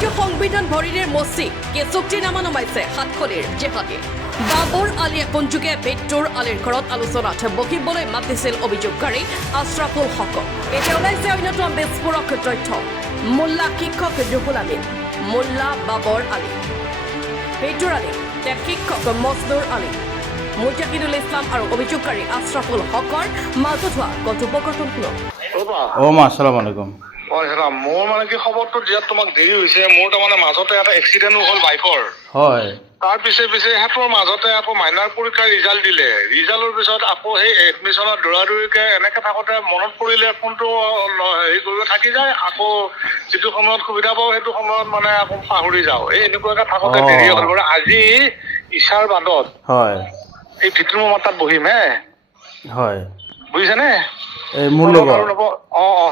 ভাৰতীয় সংবিধান ভৰিৰে মচি কেচুক্তিনামা নমাইছে সাতখলিৰ জেহাদী বাবৰ আলীয়ে পঞ্চুকে পেট্টোৰ আলীৰ ঘৰত আলোচনাত বহিবলৈ মাত দিছিল অভিযোগকাৰী আশ্ৰাফুল হকক। এতিয়া ওলাইছে অন্যতম বিস্ফোৰক তথ্য। মোল্লা শিক্ষক ৰুহুল আমিন, মোল্লা বাবৰ আলী, পেট্টোৰ আলী, শিক্ষক মজনুৰ আলী, মুজাহিদুল ইছলাম আৰু অভিযোগকাৰী আশ্ৰাফুল হকৰ মাজত হোৱা কথোপকথন শুনক। আসসালামু আলাইকুম। মোৰ মানে কি খবৰটো দিয়াত তোমাক দেৰি হৈছে। মোৰ তাৰমানে মাজতে এটা এক্সিডেণ্টো হ'ল বাইকৰ। হয়। তাৰ পিছে সিহঁতৰ মাজতে আকৌ মাইনাৰ পৰীক্ষাৰ ৰিজাল্ট দিলে। ৰিজাল্টৰ পিছত আকৌ সেই এডমিশ্যনত দৌৰাদৌৰিকে এনেকে থাকোঁতে মনত পৰিলে ফোনটো হেৰি কৰিব থাকি যায়। আকৌ যিটো সময়ত সুবিধা পাওঁ সেইটো সময়ত মানে আকৌ পাহৰি যাওঁ। এই এনেকুৱাকে থাকোঁতে দেৰি হ'ল বাৰু। আজি ইছাৰ বাদত হয় এই ভিতৰৰ মোৰ তাত বহিম হে। হয় বুজিছেনে? মোৰ লগত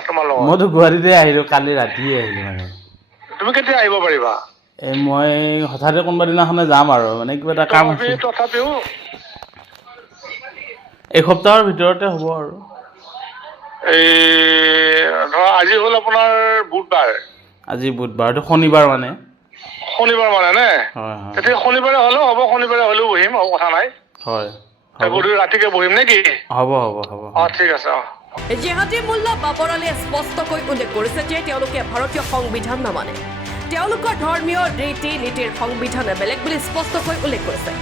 তোমাৰ লগত মইতো গুৱাহাটীতে আহিলোঁ, কালি ৰাতিয়ে আহিলোঁ। মানে তুমি কেতিয়া আহিব পাৰিবা? মই হঠাতে কোনোবা দিনাখনে যাম আৰু মানে কিবা এটা কাম আছে। তথাপিও এসপ্তাহৰ ভিতৰতে হ'ব আৰু। এই ধৰা আজি হ'ল আপোনাৰ বুধবাৰ, আজি বুধবাৰটো শনিবাৰ মানে নে? হয় হয় তেতিয়া শনিবাৰে হ'লেও হ'ব, শনিবাৰে হ'লেও বহিম, কথা নাই। হয় গধূলি ৰাতিকে বহিম নে কি? হ'ব হ'ব হ'ব। ঠিক আছে। জেহাদী মোল্লা বাবৰ আলীয়ে স্পষ্টকৈ উল্লেখ কৰিছে যে তেওঁলোকে ভাৰতীয় সংবিধান নামানে। তেওঁলোকৰ ধৰ্মীয় ৰীতি নীতিৰ সংবিধানে বেলেগ বুলি স্পষ্টকৈ উল্লেখ কৰিছে।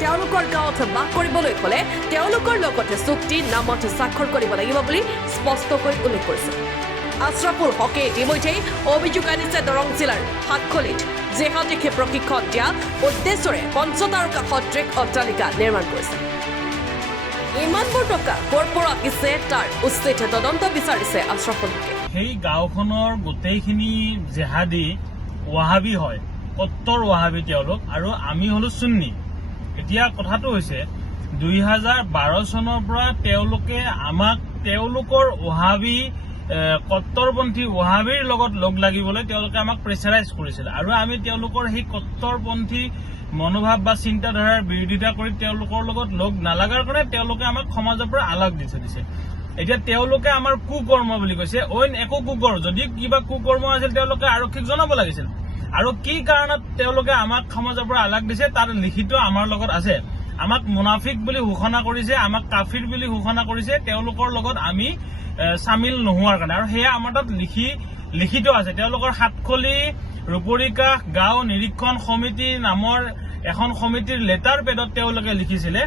তেওঁলোকৰ গাঁৱত বাস কৰিবলৈ হ'লে তেওঁলোকৰ লগতে চুক্তি নামত স্বাক্ষৰ কৰিব লাগিব বুলি স্পষ্টকৈ উল্লেখ কৰিছে। আশ্ৰাফুল হকে ইতিমধ্যেই অভিযোগ আনিছে দৰং জিলাৰ সাতখলিত জেহাদীক প্ৰশিক্ষণ দিয়া উদ্দেশ্যৰে পঞ্চতাৰকা সদৃশ অট্টালিকা নিৰ্মাণ কৰিছে। ইমানবোৰ টকা ক'ৰ পৰা আহিছে তাৰ উচিত তদন্ত বিচাৰিছে আশ্ৰাফুল হকে। সেই গাঁওখনৰ গোটেইখিনি জেহাদী ৱাহাবী হয়, কট্টৰ ৱাহাবী তেওঁলোক, আৰু আমি হলো চুন্নী। এতিয়া কথাটো হৈছে 2012 চনৰ পৰা তেওঁলোকে আমাক তেওঁলোকৰ ৱাহাবী কট্টৰপন্থী ৱাহাবীৰ লগত লগ লাগিবলৈ তেওঁলোকে আমাক প্ৰেছাৰাইজ কৰিছিল, আৰু আমি তেওঁলোকৰ সেই কট্টৰপন্থী মনোভাৱ বা চিন্তাধাৰাৰ বিৰোধিতা কৰি তেওঁলোকৰ লগত লগ নালাগাৰ কাৰণে তেওঁলোকে আমাক সমাজৰ পৰা আলাগ দিছে। এতিয়া তেওঁলোকে আমাৰ কুকৰ্ম বুলি কৈছে, অইন একো কুকৰ্ম, যদি কিবা কুকৰ্ম আছিল তেওঁলোকে আৰক্ষীক জনাব লাগিছিল। আৰু কি কাৰণত তেওঁলোকে আমাক সমাজৰ পৰা আলাগ দিছে তাৰ লিখিত আমাৰ লগত আছে। আমাক মুনাফিক বুলি ঘোষণা কৰিছে, আমাক কাফিৰ বুলি ঘোষণা কৰিছে তেওঁলোকৰ লগত আমি চামিল নোহোৱাৰ কাৰণে, আৰু সেয়া আমাৰ তাত লিখিত আছে। তেওঁলোকৰ সাতখলি ৰূপৰিকা গাঁও নিৰীক্ষণ সমিতি নামৰ এখন সমিতিৰ লেটাৰ পেডত তেওঁলোকে লিখিছিলে।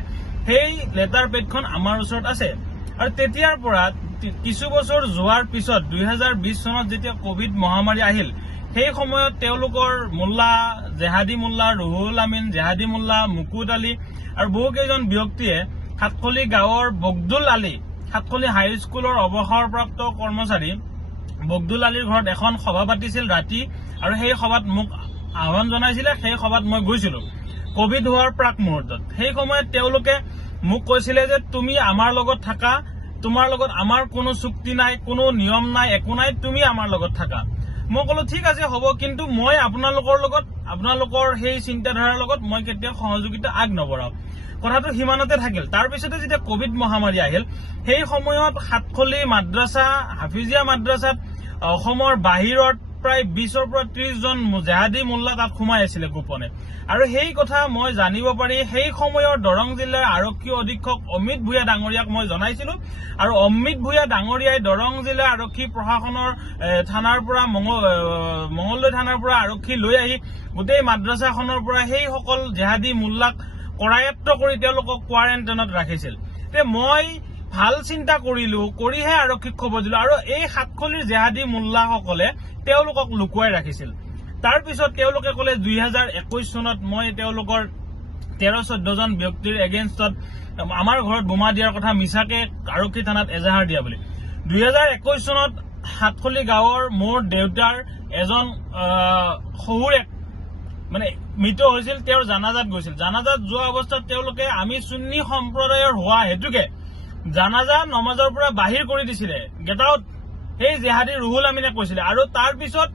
সেই লেটাৰ পেডখন আমাৰ ওচৰত আছে। আৰু তেতিয়াৰ পৰা কিছু বছৰ যোৱাৰ পিছত 2020 চনত যেতিয়া কোভিড মহামাৰী আহিল, সেই সময়ত তেওঁলোকৰ মোল্লা, জেহাদী মোল্লা ৰুহুল আমিন, জেহাদী মোল্লা মুকুট আলী আৰু বহু কেইজন ব্যক্তিয়ে সাতখলি গাঁৱৰ বগদুল আলী, সাতখলি হাইস্কুলৰ অৱসৰপ্ৰাপ্ত কৰ্মচাৰী বগদুল আলীৰ ঘৰত এখন সভা পাতিছিল ৰাতি, আৰু সেই সভাত মোক আহ্বান জনাইছিলে। সেই সভাত মই গৈছিলো কোভিড হোৱাৰ প্ৰাক মুহূৰ্তত। সেই সময়ত তেওঁলোকে মোক কৈছিলে যে তুমি আমাৰ লগত থাকা, তোমাৰ লগত আমাৰ কোনো চুক্তি নাই, কোনো নিয়ম নাই, একো নাই, তুমি আমাৰ লগত থাকা। মই কলো ঠিক আছে হ'ব, কিন্তু মই আপোনালোকৰ লগত, আপোনালোকৰ সেই চিন্তাধাৰাৰ লগত মই কেতিয়াও সহযোগিতা আগ নবঢ়াও। কথাটো সিমানতে থাকিল। তাৰ পিছতে যেতিয়া কোভিড মহামাৰী আহিল, সেই সময়ত সাতখলি মাদ্ৰাছা, হাফিজিয়া মাদ্ৰাছাত অসমৰ বাহিৰত প্ৰায় 20ৰ পৰা 30 জন জেহাদী মোল্লা তাত সোমাই আছিলে গোপনে। আৰু সেই কথা মই জানিব পাৰি সেই সময়ৰ দৰং জিলাৰ আৰক্ষী অধীক্ষক অমিত ভূঞা ডাঙৰীয়াক মই জনাইছিলো, আৰু অমিত ভূঞা ডাঙৰীয়াই দৰং জিলা আৰক্ষী প্ৰশাসনৰ থানাৰ পৰা মঙলদৈ থানাৰ পৰা আৰক্ষী লৈ আহি গোটেই মাদ্ৰাছাখনৰ পৰা সেইসকল জেহাদী মোল্লাক কৰায়ত্ব কৰি তেওঁলোকক কোৱাৰেণ্টাইনত ৰাখিছিল। মই ভাল চিন্তা কৰিহে আৰক্ষীক খবৰ দিলো, আৰু এই সাতখলিৰ জেহাদী মোল্লাসকলে তেওঁলোকক লুকুৱাই ৰাখিছিল। তাৰ পিছত তেওঁলোকে কলে 2021 চনত মই তেওঁলোকৰ 13-14 জন ব্যক্তিৰ এগেইনষ্টত আমাৰ ঘৰত বোমা দিয়াৰ কথা মিছাকে আৰক্ষী থানাত এজাহাৰ দিয়া বুলি। 2021 চনত সাতখলি গাঁৱৰ মোৰ দেউতাৰ এজন শহুৰেক মানে মৃত হৈছিল, তেওঁৰ জানাজাত গৈছিল। জানাজাত যোৱা অৱস্থাত তেওঁলোকে আমি চুন্নী সম্প্ৰদায়ৰ হোৱা হেতুকে জানাজা নমাজৰ পৰা বাহিৰ কৰি দিছিলে, গেট আউট, সেই জেহাদী ৰুহুল আমিনে কৈছিলে। আৰু তাৰ পিছত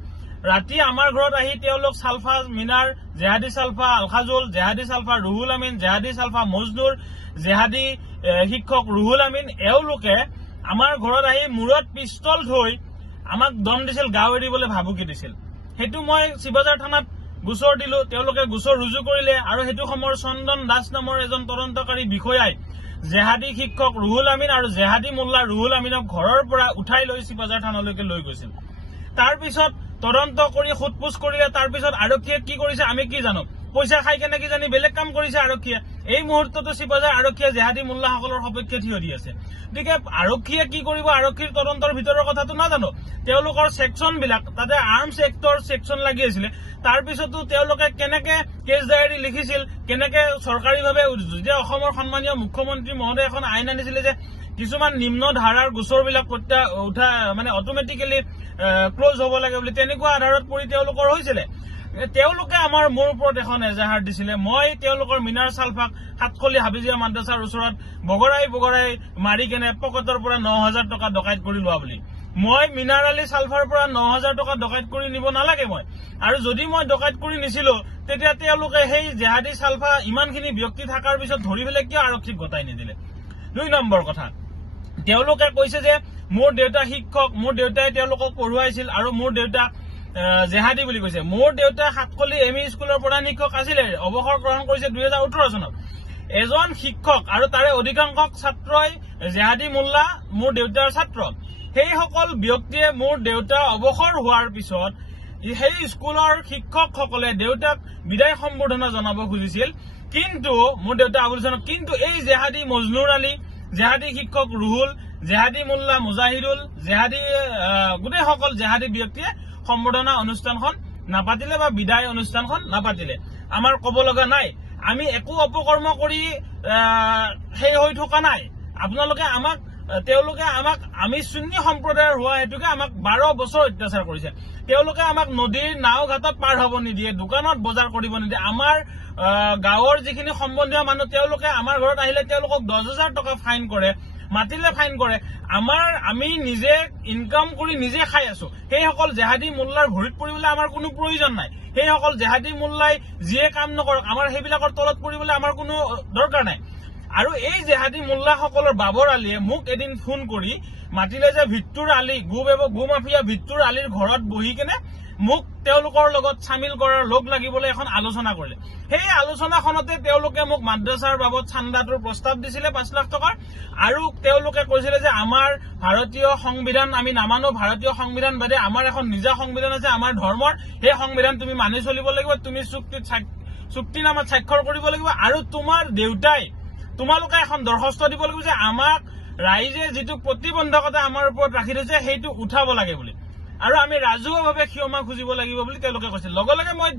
ৰাতি আমাৰ ঘৰত আহি তেওঁলোক চালফা মিনাৰ, জেহাদী চালফা আলখাজুল, জেহাদী চালফা ৰুহুল আমিন, জেহাদী চালফা মজনুৰ, জেহাদী শিক্ষক ৰুহুল আমিন, এওঁলোকে আমাৰ ঘৰত আহি মূৰত পিষ্টল থৈ আমাক দম দিছিল, গাঁও এৰিবলৈ ভাবুকি দিছিল। সেইটো মই শিৱজাৰ থানাত গোচৰ দিলো, তেওঁলোকে গোচৰ ৰুজু কৰিলে আৰু সেইটো সময়ৰ চন্দন দাস নামৰ এজন তদন্তকাৰী বিষয়াই জেহাদী শিক্ষক ৰুহুল আমিন আৰু জেহাদী মোল্লা ৰুহুল আমিনক ঘৰৰ পৰা উঠাই লৈ শিৱজাৰ থানালৈকে লৈ গৈছিল। তাৰ পিছত তদন্ত কৰি সোধপোছ কৰিলে। তাৰ পিছত আৰক্ষীয়ে কি কৰিছে আমি কি জানো, পইচা খাই কেনে কি জানি বেলেগ কাম কৰিছে আৰক্ষীয়ে। এই মুহূৰ্ততো শিৱজাৰ আৰক্ষীয়ে জেহাদী মোল্লাসকলৰ সপক্ষে থিয় দি আছে। গতিকে আৰক্ষীয়ে কি কৰিব, আৰক্ষীৰ তদন্তৰ ভিতৰৰ কথাটো নাজানো। তেওঁলোকৰ ছেকশ্যন বিলাক তাতে আৰ্মছ এক্টৰ ছেকশ্যন লাগি আছিলে। তাৰ পিছতো তেওঁলোকে কেনেকে কেছ ডায়েৰী লিখিছিল, কেনেকে চৰকাৰীভাৱে যেতিয়া অসমৰ সন্মানীয় মুখ্যমন্ত্ৰী মহোদয়ে এখন আইন আনিছিলে যে কিছুমান নিম্ন ধাৰাৰ গোচৰবিলাক উঠা মানে অটমেটিকেলি ক্লজ হ'ব লাগে বুলি, তেনেকুৱা আধাৰত পৰি তেওঁলোকৰ হৈছিলে। তেওঁলোকে মোৰ ওপৰত এখন এজাহাৰ দিছিলে। মই তেওঁলোকৰ মিনাৰ চালফাক সাতখলি হাবিজিয়া মাদ্ৰাছাৰ ওচৰত বগৰাই মাৰি কেনে পকেটৰ পৰা 9,000 টকা ডকাইত কৰি লোৱা বুলি। মই মিনাৰ আলী চালফাৰ পৰা 9,000 টকা ডকাইত কৰি নিব নালাগে মই, আৰু যদি মই ডকাইত কৰি নিছিলো তেতিয়া তেওঁলোকে সেই জেহাদী চালফা ইমানখিনি ব্যক্তি থকাৰ পিছত ধৰি পেলাই কিয় আৰক্ষীক গতাই নিদিলে। 2 নম্বৰ কথা, তেওঁলোকে কৈছে যে মোৰ দেউতা শিক্ষক, মোৰ দেউতাই তেওঁলোকক পঢ়ুৱাইছিল আৰু মোৰ দেউতা জেহাদী বুলি কৈছে। মোৰ দেউতা সাতখলি এমই স্কুলৰ প্ৰধান শিক্ষক আছিলে, অৱসৰ গ্ৰহণ কৰিছে 2018 চনত। এজন শিক্ষক আৰু তাৰে অধিকাংশ ছাত্ৰই জেহাদী মোল্লা মোৰ দেউতাৰ ছাত্ৰ। সেইসকল ব্যক্তিয়ে মোৰ দেউতা অৱসৰ হোৱাৰ পিছত সেই স্কুলৰ শিক্ষকসকলে দেউতাক বিদায় সম্বৰ্ধনা জনাব খুজিছিল, কিন্তু মোৰ দেউতা আবুলছানক, কিন্তু এই জেহাদী মজনুৰ আলী, জেহাদী শিক্ষক ৰুহুল, জেহাদী মোল্লা মুজাহিদুল, জেহাদী গোটেইসকল জেহাদী ব্যক্তিয়ে সম্বৰ্ধনা অনুষ্ঠানখন নাপাতিলে বা বিদায় অনুষ্ঠানখন নাপাতিলে। আমাৰ ক'ব লগা নাই, আমি একো অপকৰ্ম কৰি সেই হৈ থকা নাই। তেওঁলোকে আমাক আমি সুন্নী সম্প্ৰদায়ৰ হোৱা হেতুকে আমাক 12 বছৰ অত্যাচাৰ কৰিছে। তেওঁলোকে আমাক নদীৰ নাও ঘাটত পাৰ হ'ব নিদিয়ে, দোকানত বজাৰ কৰিব নিদিয়ে। আমাৰ গাঁৱৰ যিখিনি সম্বন্ধীয় মানুহ তেওঁলোকে আমাৰ ঘৰত আহিলে তেওঁলোকক 10,000 টকা ফাইন কৰে, মাতিলে ফাইন কৰে। আমি নিজে ইনকাম কৰি নিজে খাই আছো। সেইসকল জেহাদী মোল্লাৰ ভৰিত পৰিবলৈ আমাৰ কোনো প্ৰয়োজন নাই। সেইসকল জেহাদী মোল্লাই যিয়ে কাম নকৰক আমাৰ সেইবিলাকৰ তলত পৰিবলৈ আমাৰ কোনো দৰকাৰ নাই। আৰু এই জেহাদী মোল্লাসকলৰ বাবৰ আলীয়ে মোক এদিন ফোন কৰি মাতিলে যে ভিত্তুৰ আলী গো মাফিয়া ভিত্তুৰ আলীৰ ঘৰত বহি কেনে মোক তেওঁলোকৰ লগত চামিল কৰাৰ লগ লাগিবলৈ এখন আলোচনা কৰিলে। সেই আলোচনাখনতে তেওঁলোকে মোক মাদ্ৰাছাৰ বাবদ চান্দাটোৰ প্ৰস্তাৱ দিছিলে 5 লাখ টকাৰ, আৰু তেওঁলোকে কৈছিলে যে আমাৰ ভাৰতীয় সংবিধান আমি নামানো, ভাৰতীয় সংবিধান বাদে আমাৰ এখন নিজা সংবিধান আছে আমাৰ ধৰ্মৰ, সেই সংবিধান তুমি মানি চলিব লাগিব, তুমি চুক্তিনামাত স্বাক্ষৰ কৰিব লাগিব, আৰু তোমাৰ দেউতাই তোমালোকে এখন দৰখাস্ত দিব লাগিব যে আমাক ৰাইজে যিটো প্ৰতিবন্ধকতা আমাৰ ওপৰত ৰাখি থৈছে সেইটো উঠাব লাগে বুলি, আৰু আমি ৰাজহুৱাভাৱে ক্ষমা খুজিব লাগিব বুলি তেওঁলোকে কৈছিল। লগে লগে মই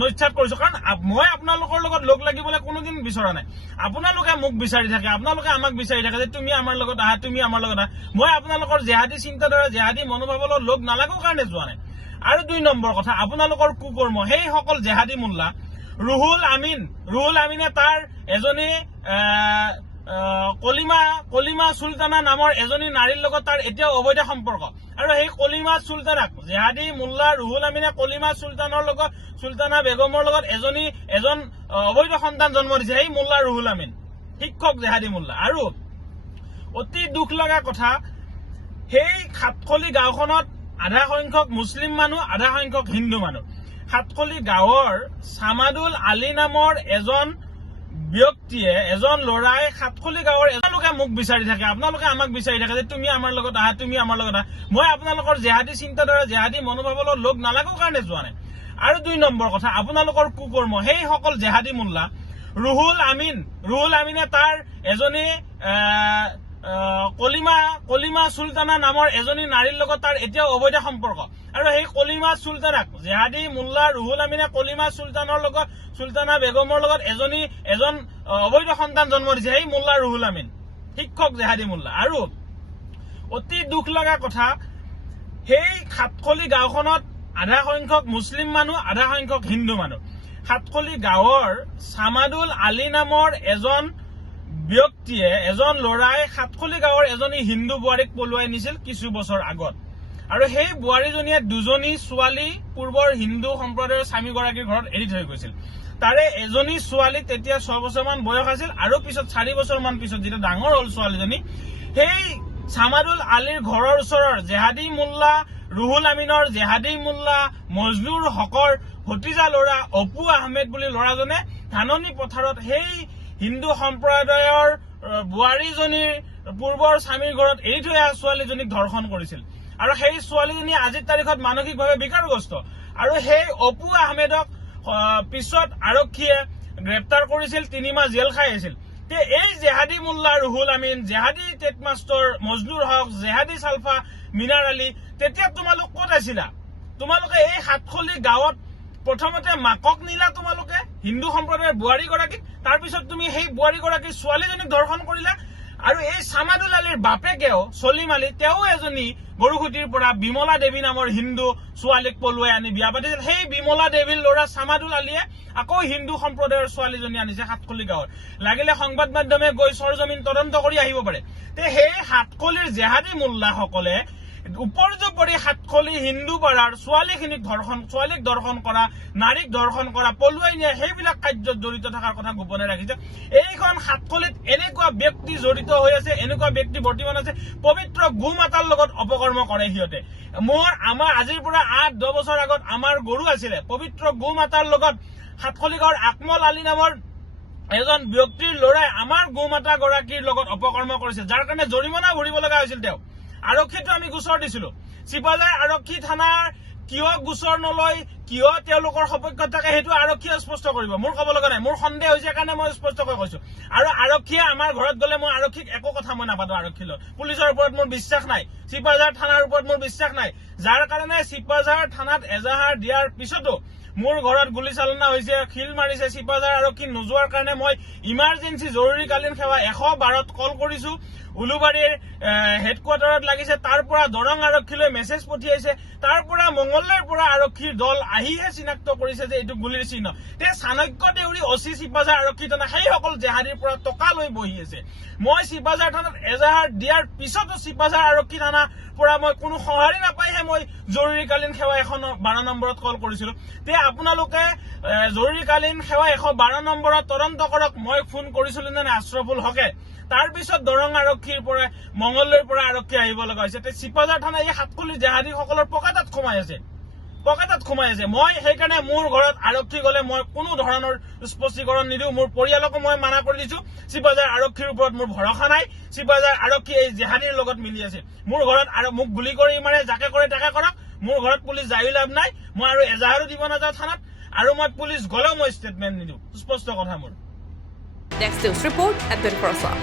নস্যাৎ কৰিছো, কাৰণ মই আপোনালোকৰ লগত লগ লাগিবলৈ কোনোদিন বিচৰা নাই। আপোনালোকে মোক বিচাৰি থাকে, আপোনালোকে আমাক বিচাৰি থাকে যে তুমি আমাৰ লগত আহা, তুমি আমাৰ লগত আহা। মই আপোনালোকৰ জেহাদী চিন্তাধাৰা, জেহাদী মনোভাৱৰ লগত লগ নালাগো কাৰণে যোৱা নাই। আৰু 2 নম্বৰ কথা, আপোনালোকৰ কুকৰ্ম সেইসকল জেহাদী মোল্লা ৰুহুল আমিনে তাৰ এজনী কলিমা চুলতানা নামৰ এজনী নাৰীৰ লগত তাৰ এতিয়াও অবৈধ সম্পৰ্ক, আৰু সেই কলিমা চুলতানাক জেহাদী মোল্লা ৰুহুল আমিনে কলিমা চুলতানা বেগমৰ লগত এজন অবৈধ সন্তান জন্ম দিছে, সেই মোল্লা ৰুহুল আমিন শিক্ষক জেহাদী মোল্লা। আৰু অতি দুখ লগা কথা, সেই সাতখলি গাঁওখনত আধা সংখ্যক মুছলিম মানুহ, আধা সংখ্যক হিন্দু মানুহ। সাতখলি গাঁৱৰ ছামাদুল আলী নামৰ এজন ব্যক্তিয়ে, এজন ল'ৰাই সাতখলি গাঁৱৰ এজনলোকে মোক বিচাৰি থাকে, আপোনালোকে আমাক বিচাৰি থাকে যে তুমি আমাৰ লগত আহা, তুমি আমাৰ লগত আহা। মই আপোনালোকৰ জেহাদী চিন্তাধাৰা, জেহাদী মনোভাৱৰ লগত লগ নালাগো কাৰণে যোৱা নাই। আৰু 2 নম্বৰ কথা, আপোনালোকৰ কুকৰ্ম সেইসকল জেহাদী মোল্লা ৰুহুল আমিনে তাৰ এজনী কলিমা চুলতানা নামৰ এজনী নাৰীৰ লগত তাৰ এতিয়াও অবৈধ সম্পৰ্ক, আৰু সেই কলিমা চুলতানাক জেহাদী মোল্লা ৰুহুল আমিনে কলিমা চুলতানা বেগমৰ লগত এজন অবৈধ সন্তান জন্ম দিছে, সেই মোল্লা ৰুহুল আমিন শিক্ষক জেহাদী মোল্লা। আৰু অতি দুখ লগা কথা, সেই সাতখলি গাঁওখনত আধা সংখ্যক মুছলিম মানুহ, আধা সংখ্যক হিন্দু মানুহ। সাতখলি গাঁৱৰ ছামাদুল আলী নামৰ এজন ব্যক্তিয়ে, এজন ল'ৰাই সাতখলি গাঁৱৰ এজনী হিন্দু বোৱাৰীক পলুৱাই নিছিল কিছু বছৰ আগত, আৰু সেই বোৱাৰীজনীয়ে 2জনী ছোৱালী পূৰ্বৰ হিন্দু সম্প্ৰদায়ৰ স্বামীগৰাকীৰ ঘৰত এৰি থৈ গৈছিল। তাৰে এজনী ছোৱালী তেতিয়া 6 বছৰমান বয়স আছিল, আৰু পিছত 4 বছৰমান পিছত যেতিয়া ডাঙৰ হ'ল ছোৱালীজনী, সেই ছামাদুল আলীৰ ঘৰৰ ওচৰৰ জেহাদী মোল্লা ৰুহুল আমিনৰ জেহাদী মোল্লা মজনুৰ হকৰ ভতিজা ল'ৰা অপু আহমেদ বুলি ল'ৰাজনে ধাননি পথাৰত সেই হিন্দু সম্প্ৰদায়ৰ বোৱাৰীজনীৰ পূৰ্বৰ স্বামীৰ ঘৰত এৰি থৈ অহা ছোৱালীজনীক ধৰ্ষণ কৰিছিল আৰু সেই ছোৱালীজনী আজিৰ তাৰিখত মানসিকভাৱে বিকাৰগ্ৰস্ত আৰু সেই অপু আহমেদক পিছত আৰক্ষীয়ে গ্ৰেপ্তাৰ কৰিছিল 3 মাহ জেল খাই আছিল তে এই জেহাদী মোল্লা ৰুহুল আমিন জেহাদী টেট মাষ্টৰ মজনুৰ হক জেহাদী সালফা মিনাৰ আলী তেতিয়া তোমালোক ক'ত আছিলা তোমালোকে এই হাতখলি গাঁৱত প্ৰথমতে মাকক নিলা তোমালোকে হিন্দু সম্প্ৰদায়ৰ বোৱাৰীগৰাকীক তাৰপিছত তুমি সেই বোৱাৰীগৰাকীৰ ছোৱালীজনীক ধৰ্ষণ কৰিলা আৰু এই সামাদুল আলীৰ বাপেকেও সলিম আলী তেওঁ এজনী গৰুখুটিৰ পৰা বিমলা দেৱী নামৰ হিন্দু ছোৱালীক পলুৱাই আনি বিয়া পাতিছিল সেই বিমলা দেৱীৰ ল'ৰা সামাদুল আলীয়ে আকৌ হিন্দু সম্প্ৰদায়ৰ ছোৱালীজনী আনিছে হাতখলি গাঁৱত লাগিলে সংবাদ মাধ্যমে গৈ সৰজমিন তদন্ত কৰি আহিব পাৰে তে সেই হাতখলিৰ জেহাদী মোল্লাসকলে উপৰ্যুপৰি হাতখলি হিন্দু পাৰাৰ ছোৱালীক দৰ্শন কৰা নাৰীক দৰ্শন কৰা পলুৱাই নিয়া সেইবিলাক কাৰ্যত জড়িত থকাৰ কথা গোপনে ৰাখিছে এইখন হাতখলিত এনেকুৱা ব্যক্তি জড়িত হৈ আছে এনেকুৱা ব্যক্তি বৰ্তমান আছে পবিত্ৰ গোমাতাৰ লগত অপকৰ্ম কৰে সিহঁতে আমাৰ আজিৰ পৰা 8-10 বছৰ আগত আমাৰ গৰু আছিলে পবিত্ৰ গোমাতাৰ লগত হাতখলি গাঁৱৰ আকমল আলী নামৰ এজন ব্যক্তিৰ ল'ৰাই আমাৰ গোমাতা গৰাকীৰ লগত অপকৰ্ম কৰিছিল যাৰ কাৰণে জৰিমনা ভৰিব লগা হৈছিল তেওঁ আৰক্ষীটো আমি গোচৰ দিছিলো চিপাঝাৰ আৰক্ষী থানাৰ কিয় গোচৰ নলয় কিয় তেওঁলোকৰ সপক্ষত থাকে সেইটো আৰক্ষীয়ে স্পষ্ট কৰিব মোৰ ক'ব লগা নাই মোৰ সন্দেহ হৈছে কাৰণে মই স্পষ্টকৈ কৈছো আৰু আৰক্ষীয়ে আমাৰ ঘৰত গ'লে মই আৰক্ষীক একো কথা মই নাপাতো আৰক্ষীলৈ পুলিচৰ ওপৰত মোৰ বিশ্বাস নাই চিপাঝাৰ থানাৰ ওপৰত মোৰ বিশ্বাস নাই যাৰ কাৰণে চিপাঝাৰ থানাত এজাহাৰ দিয়াৰ পিছতো মোৰ ঘৰত গুলি চালনা হৈছে খিল মাৰিছে চিপাঝাৰ আৰক্ষী নোযোৱাৰ কাৰণে মই ইমাৰ্জেঞ্চি জৰুৰীকালীন সেৱা 112ত কল কৰিছো উলুবাৰীৰ হেডকোৱাৰ্টাৰত লাগিছে তাৰ পৰা দৰং আৰক্ষীলৈ মেছেজ পঠিয়াইছে তাৰ পৰা মংগলদৈৰ পৰা আৰক্ষীৰ দল আহিহে চিনাক্ত কৰিছে যে এইটো গুলিৰ চিহ্ন তে চাণক্য দেউৰী অচি চিপাঝাৰ আৰক্ষী থানা সেইসকল জেহাদীৰ পৰা টকা লৈ বহি আছে মই চিপাঝাৰ থানাত এজাহাৰ দিয়াৰ পিছতো চিপাঝাৰ আৰক্ষী থানা পৰা মই কোনো সঁহাৰি নাপাইহে মই জৰুৰীকালীন সেৱা 112 নম্বৰত কল কৰিছিলো তে আপোনালোকে জৰুৰীকালীন সেৱা 112 নম্বৰত তদন্ত কৰক মই ফোন কৰিছিলো নে আশ্ৰফুল হকে তাৰ পিছত দৰং আৰক্ষীৰ পৰা মংগলদৈৰ পৰা আৰক্ষী আহিব লগা হৈছে তে চিপাঝাৰ থানা এই হাতখলি জেহাদীসকলৰ পকেটত সোমাই আছে মই সেইকাৰণে মোৰ ঘৰত আৰক্ষী গলে মই কোনো ধৰণৰ স্পষ্টীকৰণ নিদিওঁ মোৰ পৰিয়ালকো মই মানা কৰি দিছো চিপাঝাৰ আৰক্ষীৰ ওপৰত মোৰ ভৰসা নাই চিপাঝাৰ আৰক্ষী এই জেহাদীৰ লগত মিলি আছে মোৰ ঘৰত আৰু মোক গুলি কৰি মাৰে যাকে কৰে তাকে কৰক মোৰ ঘৰত পুলিচ যাই লাভ নাই মই আৰু এজাহাৰো দিব নাযাওঁ থানাত আৰু মই পুলিচ গলেও মই ষ্টেটমেণ্ট নিদিওঁ স্পষ্ট কথা মোৰ Next news report at 24 o'clock.